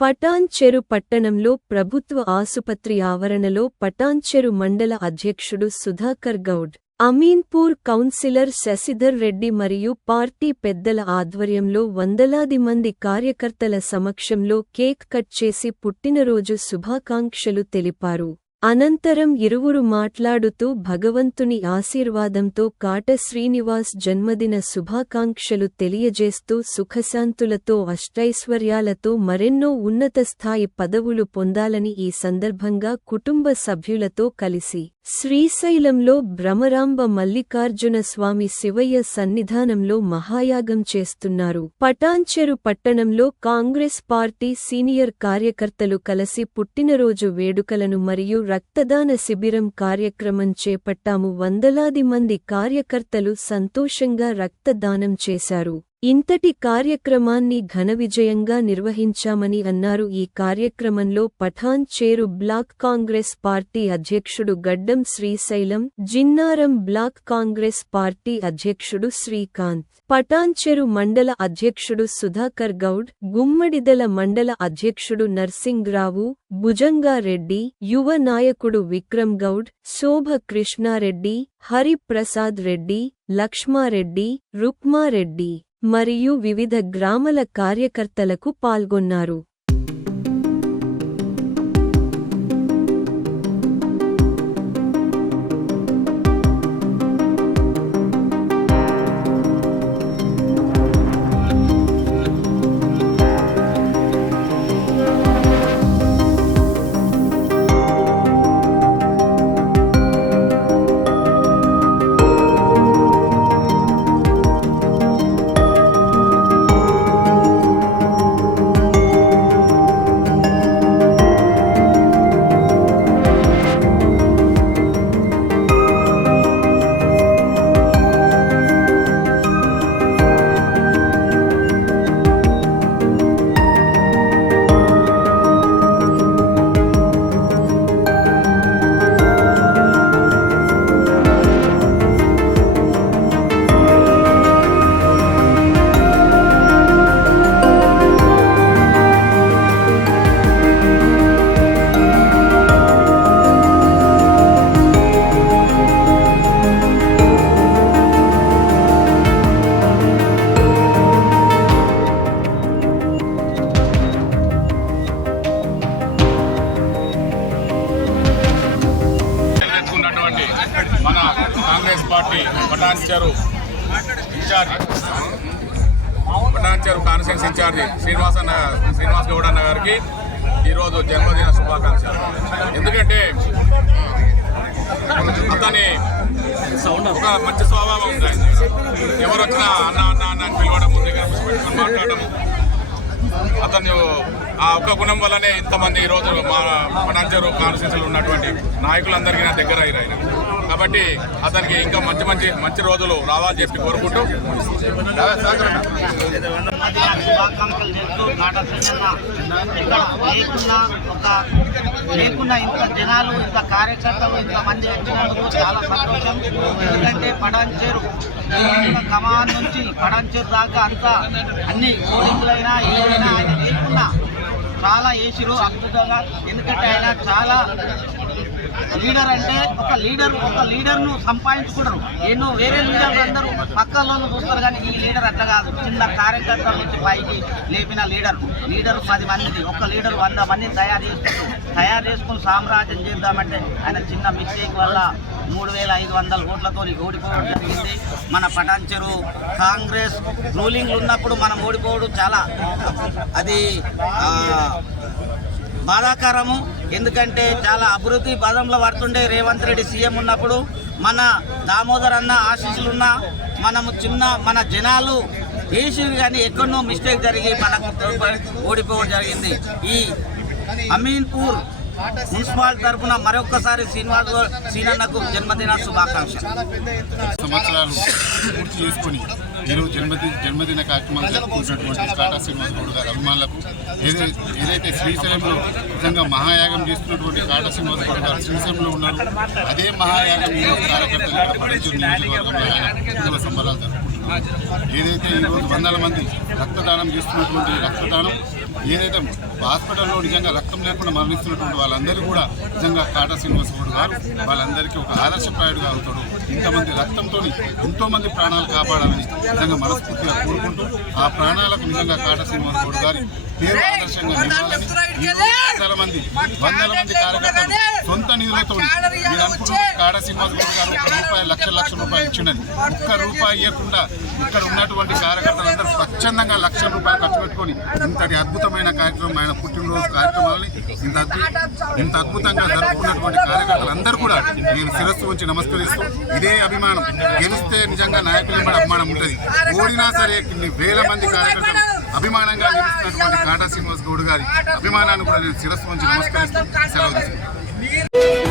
పటాన్చెరు పట్టణంలో ప్రభుత్వ ఆసుపత్రి ఆవరణలో పటాన్చెరు మండల అధ్యక్షుడు సుధాకర్ గౌడ్ అమీన్పూర్ కౌన్సిలర్ శశిధర్ రెడ్డి మరియు పార్టీ పెద్దల ఆధ్వర్యంలో వందలాది మంది కార్యకర్తల సమక్షంలో కేక్ కట్ చేసి పుట్టినరోజు శుభాకాంక్షలు తెలిపారు. అనంతరం ఇరువురు మాట్లాడుతూ భగవంతుని ఆశీర్వాదంతో కాట శ్రీనివాస్ జన్మదిన శుభాకాంక్షలు తెలియజేస్తూ సుఖశాంతులతో అష్టైశ్వర్యాలతో మరెన్నో ఉన్నత స్థాయి పదవులు పొందాలని ఈ సందర్భంగా కుటుంబ సభ్యులతో కలిసి శ్రీశైలంలో భ్రమరాంబ మల్లికార్జున స్వామి శివయ్య సన్నిధానంలో మహాయాగం చేస్తున్నారు. పటాన్చెరు పట్టణంలో కాంగ్రెస్ పార్టీ సీనియర్ కార్యకర్తలు కలిసి పుట్టినరోజు వేడుకలను మరియు రక్తదాన శిబిరం కార్యక్రమం చేపట్టాము. వందలాది మంది కార్యకర్తలు సంతోషంగా రక్తదానం చేశారు. ఇంతటి కార్యక్రమాన్ని ఘన విజయంగా నిర్వహించామని అన్నారు. ఈ కార్యక్రమంలో పఠాన్ చేరు బ్లాక్ కాంగ్రెస్ పార్టీ అధ్యక్షుడు Gaddam Srisailam Jinnaram block Congress party అధ్యక్షుడు శ్రీకాంత్ పటాన్చెరు మండల అధ్యక్షుడు సుధాకర్ గౌడ్ గుమ్మడిదల మండల అధ్యక్షుడు నర్సింగ్రావు భుజంగారెడ్డి యువ నాయకుడు విక్రమ్ గౌడ్ శోభ కృష్ణారెడ్డి హరిప్రసాద్ రెడ్డి లక్ష్మారెడ్డి రుక్మారెడ్డి. మరియు వివిధ గ్రామల కార్యకర్తలకు పాల్గొన్నారు. Patancheru incharge. Patancheru conference incharge Srinivas అన్న శ్రీనివాస్ గౌడ్ అన్న గారికి ఈరోజు జన్మదిన శుభాకాంక్షలు. ఎందుకంటే అతని ఒక మంచి స్వభావం ఉంది. ఆయన. ఎవరు వచ్చినా అన్న అన్న అన్న అని పిలవడం దగ్గర పెట్టుకొని మాట్లాడడం అతను ఆ ఒక్క గుణం వల్లనే ఇంతమంది ఈ మా పటాన్చెరు కాన్స్టిట్యూన్సీలో ఉన్నటువంటి నాయకులందరికీ నా దగ్గర అయ్యారు ఆయన. కాబట్టి అతనికి ఇంకా మంచి మంచి మంచి రోజులు రావాలని చెప్పి కోరుకుంటూ జన్మదిన లేకున్నా ఒక ఇంత జనాలు ఇంత కార్యకర్తలు ఇంత మంది వచ్చినందుకు చాలా సంతోషం. ఎందుకంటే పడంచేరు కమాన్ నుంచి పడంచేరు దాకా అంతా అన్ని పోలింగ్లైనా ఏదైనా ఆయన లేకున్నా చాలా వేసిరు అద్భుతంగా. ఎందుకంటే ఆయన చాలా లీడర్ అంటే ఒక లీడర్ ఒక లీడర్ను సంపాదించుకుంటారు. ఎన్నో వేరే లీడర్లు అందరూ పక్కల్లో చూస్తారు కానీ ఈ లీడర్ అట్లా కాదు. చిన్న కార్యకర్తల నుంచి పైకి లేపిన లీడర్. లీడర్ పది మందిది ఒక లీడర్ వంద మంది తయారు చేసుకుంటారు తయారు చేసుకుని సామ్రాజ్యం చేద్దామంటే ఆయన చిన్న మిస్టేక్ వల్ల మూడు వేల ఐదు వందల ఓట్లతో ఓడిపోవడం జరిగింది. మన పటాన్చెరు కాంగ్రెస్ రూలింగ్ ఉన్నప్పుడు మనం ఓడిపోవడం చాలా అది బాధాకరము. ఎందుకంటే చాలా అభివృద్ధి పదంలో పడుతుండే రేవంత్ రెడ్డి సీఎం ఉన్నప్పుడు మన దామోదర్ అన్న ఆశీస్సులున్న మనము చిన్న మన జనాలు వేసింది కానీ ఎక్కడో మిస్టేక్ జరిగి మనకు ఓడిపోవడం జరిగింది. ఈ అమీన్పూర్ మున్సిపాలిటీ తరఫున మరొక్కసారి శ్రీనివాస్ గౌడ్ సీనన్నకు జన్మదిన శుభాకాంక్షలు. సంవత్సరాలు పూర్తి చేసుకొని ఈరోజు జన్మదిన జన్మదిన కార్యక్రమాలు జరుపుకుంటున్నటువంటి టాటా శ్రీనివాస్ గౌడ్ గారి అభిమానులకు ఏదై ఏదైతే శ్రీశైలంలో నిజంగా మహాయాగం చేస్తున్నటువంటి టాటా శ్రీనివాస్ గౌడ్ గారు శ్రీశైలంలో ఉన్నారు అదే మహాయాగం ఈరోజు కార్యకర్తలు నియోజకవర్గంలో ఉద్యమ సంబరాలు జరుపుకుంటున్నారు. ఏదైతే ఈరోజు వందల మంది రక్తదానం చేస్తున్నటువంటి రక్తదానం ఏదైతే హాస్పిటల్లో నిజంగా రక్తం లేకుండా మరణిస్తున్నటువంటి వాళ్ళందరూ కూడా నిజంగా కాటా శ్రీనివాస గౌడ్ గారు వాళ్ళందరికీ ఒక ఆదర్శప్రాయుడుగా అవుతాడు ఇంతమంది రక్తంతో ఎంతో మంది ప్రాణాలు కాపాడాలని నిజంగా మనస్ఫూర్తిగా కోరుకుంటూ ఆ ప్రాణాలకు నిజంగా కాటా శ్రీనివాస గౌడ్ గారి పేరు ఆదర్శంగా నిలవాలని వందల మంది వందల మంది కార్యకర్తలు సొంత నిధులతో మీరు అనుకుంటున్న కాడా శ్రీనివాస్ గౌడ్ గారు ఒక రూపాయి లక్ష లక్ష రూపాయలు ఇచ్చిండని ఒక్క రూపాయి ఇవ్వకుండా ఇక్కడ ఉన్నటువంటి కార్యకర్తలందరూ స్వచ్ఛందంగా లక్ష రూపాయలు ఖర్చు పెట్టుకొని ఇంతటి అద్భుతమైన కార్యక్రమం ఆయన పుట్టినరోజు కార్యక్రమాలని ఇంత ఇంత అద్భుతంగా జరుపుకున్నటువంటి కార్యకర్తలందరూ కూడా నేను శిరస్సు ఉంచి నమస్కరిస్తూ ఇదే అభిమానం. గెలిస్తే నిజంగా నాయకుల మీద అభిమానం ఉంటుంది. ఓడినా సరే వేల మంది కార్యకర్తలు అభిమానంగా నిలుస్తున్నటువంటి కాటా శ్రీనివాస్ గౌడ్ గారి అభిమానాన్ని కూడా నేను శిరస్సు ఉంచి నమస్కరిస్తూ సెలవు తీసుకుంటాను